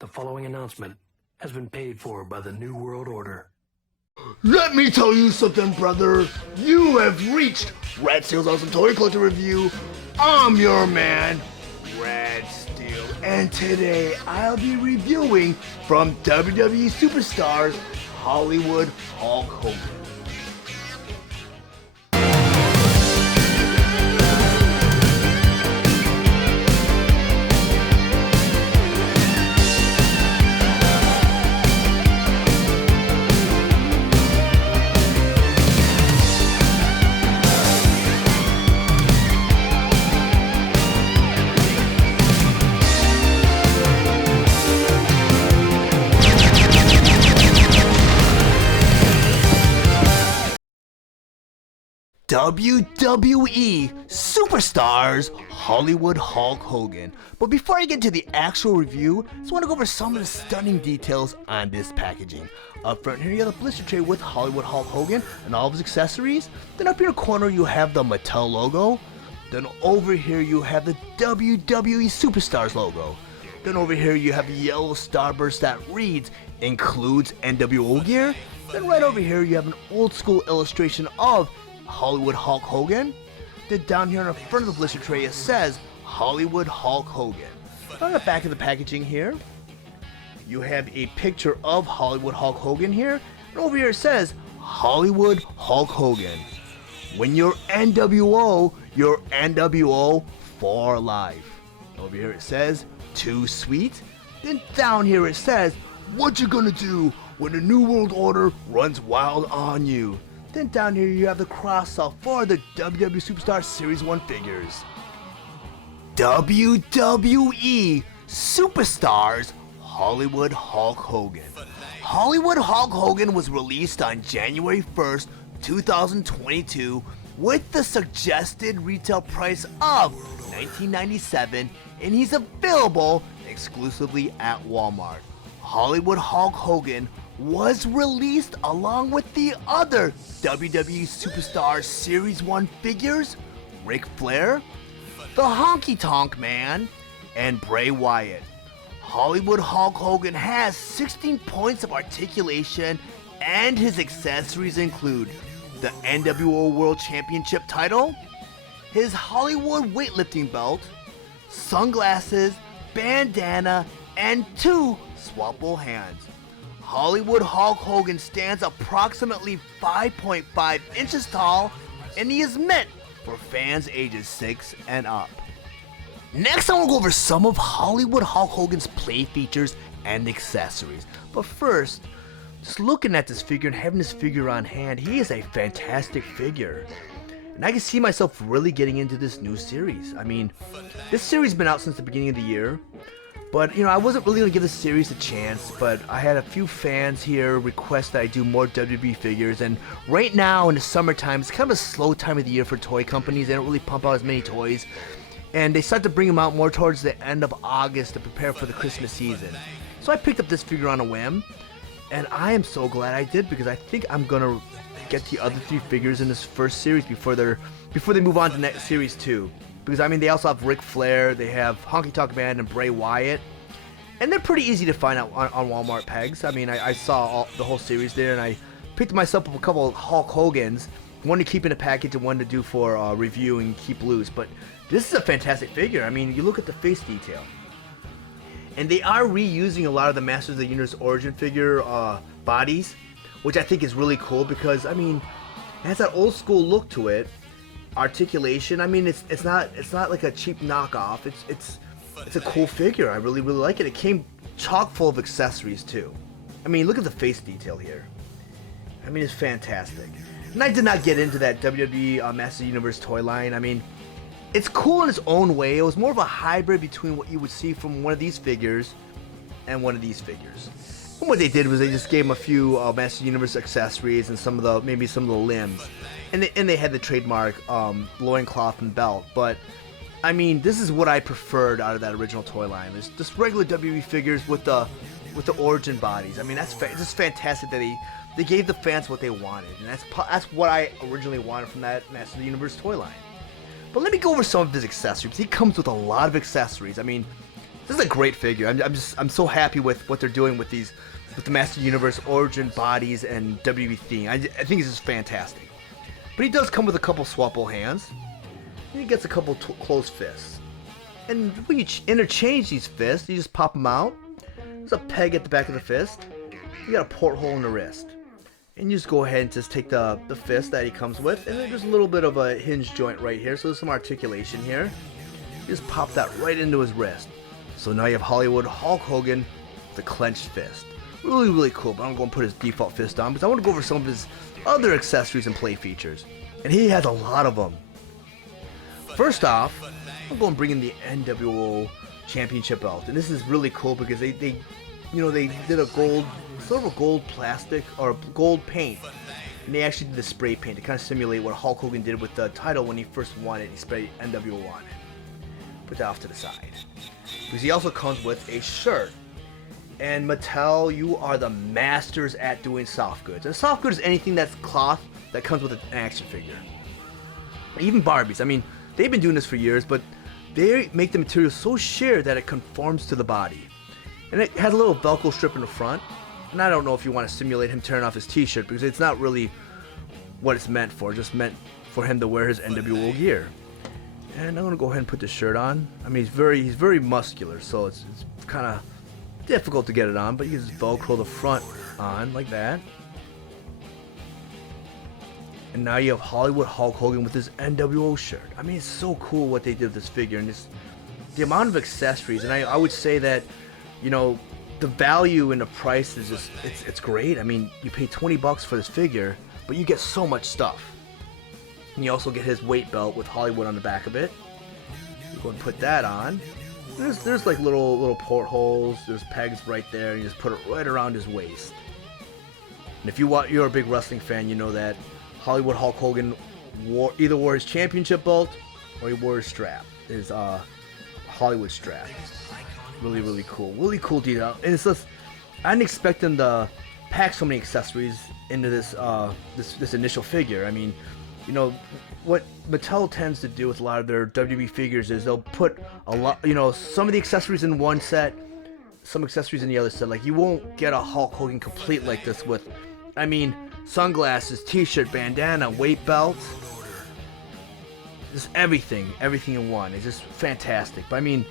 The following announcement has been paid for by the New World Order. Let me tell you something, brother. You have reached Red Steel's Awesome Toy Collector Review. I'm your man, Red Steel. And today I'll be reviewing from WWE Superstars, Hollywood Hulk Hogan. WWE Superstars Hollywood Hulk Hogan. But before I get to the actual review, I just want to go over some of the stunning details on this packaging. Up front here you have the blister tray with Hollywood Hulk Hogan and all of his accessories. Then up in your corner you have the Mattel logo. Then over here you have the WWE Superstars logo. Then over here you have a yellow starburst that reads, includes N.W.O gear. Then right over here you have an old school illustration of Hollywood Hulk Hogan. Then down here on the front of the blister tray it says Hollywood Hulk Hogan. On the back of the packaging here you have a picture of Hollywood Hulk Hogan here, and over here it says Hollywood Hulk Hogan. When you're N.W.O, you're N.W.O for life. Over here it says too sweet. Then down here it says what you gonna do when the New World Order runs wild on you. Then down here you have the cross-sell for the WWE Superstar Series 1 figures. WWE Superstars Hollywood Hulk Hogan. Hollywood Hulk Hogan was released on January 1st, 2022 with the suggested retail price of $19.97, and he's available exclusively at Walmart. Hollywood Hulk Hogan was released along with the other WWE Superstar Series 1 figures, Ric Flair, the Honky Tonk Man, and Bray Wyatt. Hollywood Hulk Hogan has 16 points of articulation, and his accessories include the N.W.O World Championship title, his Hollywood weightlifting belt, sunglasses, bandana, and 2 swappable hands. Hollywood Hulk Hogan stands approximately 5.5 inches tall, and he is meant for fans ages 6 and up. Next, I want to go over some of Hollywood Hulk Hogan's play features and accessories. But first, just looking at this figure and having this figure on hand, he is a fantastic figure. And I can see myself really getting into this new series. I mean, this series has been out since the beginning of the year. But, I wasn't really going to give this series a chance, but I had a few fans here request that I do more WWE figures, and right now in the summertime, it's kind of a slow time of the year for toy companies. They don't really pump out as many toys, and they start to bring them out more towards the end of August to prepare for the Christmas season. So I picked up this figure on a whim, and I am so glad I did, because I think I'm going to get the other 3 figures in this first series before they move on to next series 2. Because, they also have Ric Flair, they have Honky Tonk Man, and Bray Wyatt. And they're pretty easy to find out on Walmart pegs. I saw the whole series there, and I picked myself up a couple of Hulk Hogans. One to keep in a package and one to do for review and keep loose. But this is a fantastic figure. You look at the face detail. And they are reusing a lot of the Masters of the Universe Origin figure bodies, which I think is really cool because, it has that old school look to it. Articulation, it's not like a cheap knockoff. It's a cool figure. I really like it. It came chock full of accessories too. Look at the face detail here. It's fantastic. And I did not get into that WWE Masters of the Universe toy line. It's cool in its own way. It was more of a hybrid between what you would see from one of these figures and one of these figures. And what they did was they just gave him a few Masters of the Universe accessories and maybe some of the limbs. And they had the trademark loincloth and belt. But, this is what I preferred out of that original toy line. It's just regular WWE figures with the origin bodies. It's just fantastic that they gave the fans what they wanted. And that's what I originally wanted from that Masters of the Universe toy line. But let me go over some of his accessories. He comes with a lot of accessories. This is a great figure. I'm so happy with what they're doing with these, with the Master Universe origin bodies and WWE theme. I think this is fantastic. But he does come with a couple swappable hands, and he gets a couple closed fists. And when you interchange these fists, you just pop them out. There's a peg at the back of the fist. You got a porthole in the wrist. And you just go ahead and just take the fist that he comes with, and then there's a little bit of a hinge joint right here, so there's some articulation here. You just pop that right into his wrist. So now you have Hollywood Hulk Hogan with a clenched fist. Really, really cool, but I'm going to put his default fist on because I want to go over some of his other accessories and play features. And he has a lot of them. First off, I'm going to bring in the N.W.O championship belt. And this is really cool because they did a gold, sort of a gold plastic or gold paint. And they actually did the spray paint to kind of simulate what Hulk Hogan did with the title when he first won it. He sprayed N.W.O on it. Put that off to the side. Because he also comes with a shirt. And Mattel, you are the masters at doing soft goods. And soft goods is anything that's cloth that comes with an action figure. Even Barbies. I mean, they've been doing this for years, but they make the material so sheer that it conforms to the body. And it has a little Velcro strip in the front. And I don't know if you want to simulate him tearing off his t-shirt because it's not really what it's meant for. Just meant for him to wear his N.W.O gear. And I'm going to go ahead and put the shirt on. I mean, he's very muscular, so it's kind of difficult to get it on, but you can just Velcro the front on like that. And now you have Hollywood Hulk Hogan with his N.W.O shirt. I mean, it's so cool what they did with this figure, and the amount of accessories. And I would say that, you know, the value and the price is just, it's great. I mean, you pay $20 for this figure, but you get so much stuff. And you also get his weight belt with Hollywood on the back of it. You go and put that on. There's like little portholes. There's pegs right there, and you just put it right around his waist. And if you're a big wrestling fan, you know that Hollywood Hulk Hogan either wore his championship belt or he wore his strap, his Hollywood strap. Really, really cool. Really cool detail. And it's just, I didn't expect them to pack so many accessories into this initial figure. I mean, you know, what Mattel tends to do with a lot of their WWE figures is they'll put a lot, you know, some of the accessories in one set, some accessories in the other set. Like, you won't get a Hulk Hogan complete like this with, I mean, sunglasses, t-shirt, bandana, weight belt. Just everything in one. It's just fantastic. But I mean,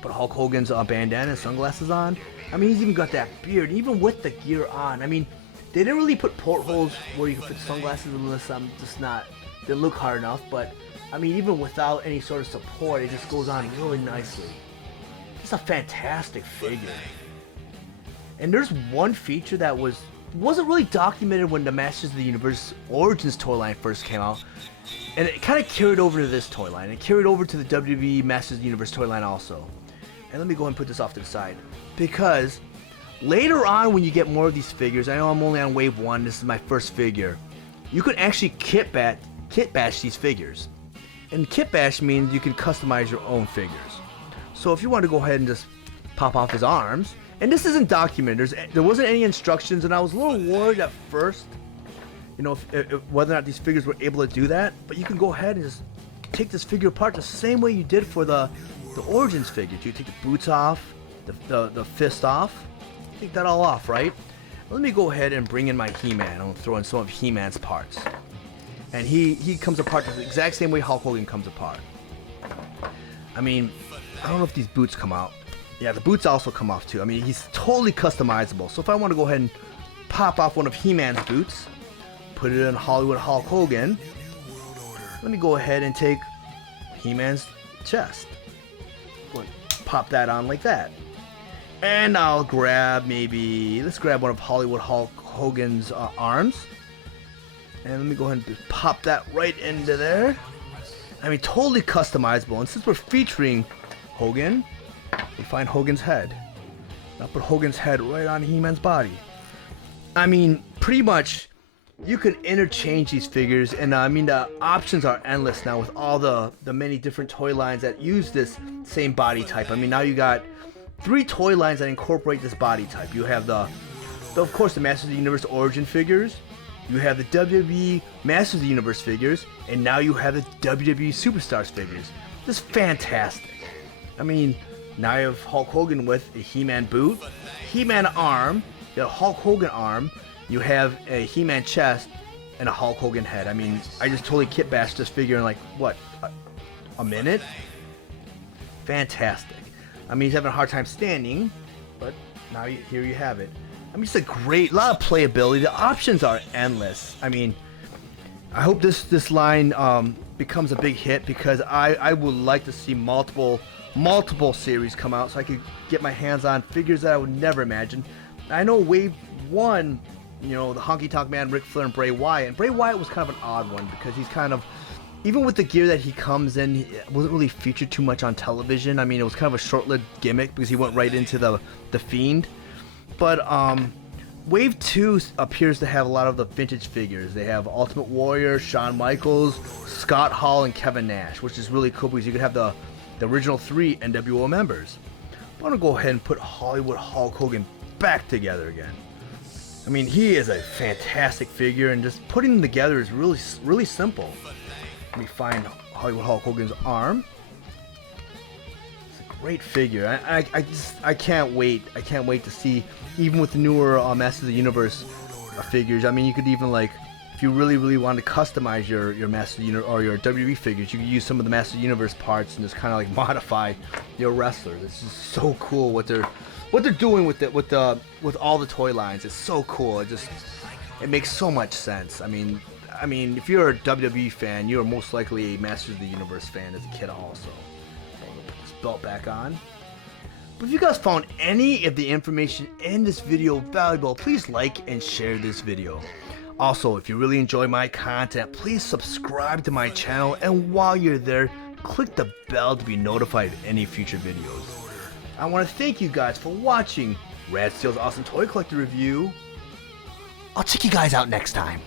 put Hulk Hogan's bandana and sunglasses on. I mean, he's even got that beard, even with the gear on. I mean, they didn't really put portholes where you can fit sunglasses unless I'm just not, didn't look hard enough. But I mean, even without any sort of support, it just goes on really nicely. It's a fantastic figure. And there's one feature that wasn't really documented when the Masters of the Universe Origins toy line first came out. And it kind of carried over to this toy line. It carried over to the WWE Masters of the Universe toy line also. And let me go ahead and put this off to the side. Because later on, when you get more of these figures, I know I'm only on wave 1, this is my first figure, you can actually kit bash these figures. And kit bash means you can customize your own figures. So if you want to go ahead and just pop off his arms, and this isn't documented, there wasn't any instructions, and I was a little worried at first, you know, if whether or not these figures were able to do that, but you can go ahead and just take this figure apart the same way you did for the Origins figure. You take the boots off, the fist off, take that all off, right? Let me go ahead and bring in my He-Man. I'll throw in some of He-Man's parts. And he comes apart the exact same way Hulk Hogan comes apart. I mean, I don't know if these boots come out. Yeah, the boots also come off too. I mean, he's totally customizable. So if I want to go ahead and pop off one of He-Man's boots, put it in Hollywood Hulk Hogan, let me go ahead and take He-Man's chest. Go and pop that on like that. And I'll grab let's grab one of Hollywood Hulk Hogan's arms. And let me go ahead and just pop that right into there. I mean, totally customizable. And since we're featuring Hogan, we find Hogan's head. I'll put Hogan's head right on He-Man's body. I mean, pretty much, you can interchange these figures. And I mean, the options are endless now with all the many different toy lines that use this same body type. I mean, now you got 3 toy lines that incorporate this body type. You have of course, the Masters of the Universe Origin figures. You have the WWE Masters of the Universe figures. And now you have the WWE Superstars figures. Just fantastic. I mean, Now you have Hulk Hogan with a He-Man boot, He-Man arm, you have a Hulk Hogan arm, you have a He-Man chest, and a Hulk Hogan head. I mean, I just totally kit bashed this figure in like, what, a minute? Fantastic. I mean, he's having a hard time standing, but now here you have it. I mean, it's a lot of playability. The options are endless. I mean, I hope this line becomes a big hit, because I would like to see multiple series come out so I could get my hands on figures that I would never imagine. I know Wave 1, you know, the Honky Tonk Man, Ric Flair, and Bray Wyatt. And Bray Wyatt was kind of an odd one, because he's kind of, even with the gear that he comes in, he wasn't really featured too much on television. I mean, it was kind of a short-lived gimmick because he went right into the Fiend. But Wave 2 appears to have a lot of the vintage figures. They have Ultimate Warrior, Shawn Michaels, Scott Hall, and Kevin Nash, which is really cool because you could have the original 3 N.W.O members. I'm going to go ahead and put Hollywood Hulk Hogan back together again. I mean, he is a fantastic figure, and just putting them together is really simple. Let me find Hollywood Hulk Hogan's arm. It's a great figure. I can't wait. I can't wait to see, even with the newer Masters of the Universe figures. I mean, you could even, like, if you really want to customize your Masters of the Universe or your WWE figures, you could use some of the Masters of the Universe parts and just kind of like modify your wrestlers. It's just so cool what they're doing with all the toy lines. It's so cool. It makes so much sense. I mean, if you're a WWE fan, you're most likely a Masters of the Universe fan as a kid also. So I'm gonna put this belt back on. But if you guys found any of the information in this video valuable, please like and share this video. Also, if you really enjoy my content, please subscribe to my channel, and while you're there, click the bell to be notified of any future videos. I want to thank you guys for watching Rad Steel's Awesome Toy Collector Review. I'll check you guys out next time.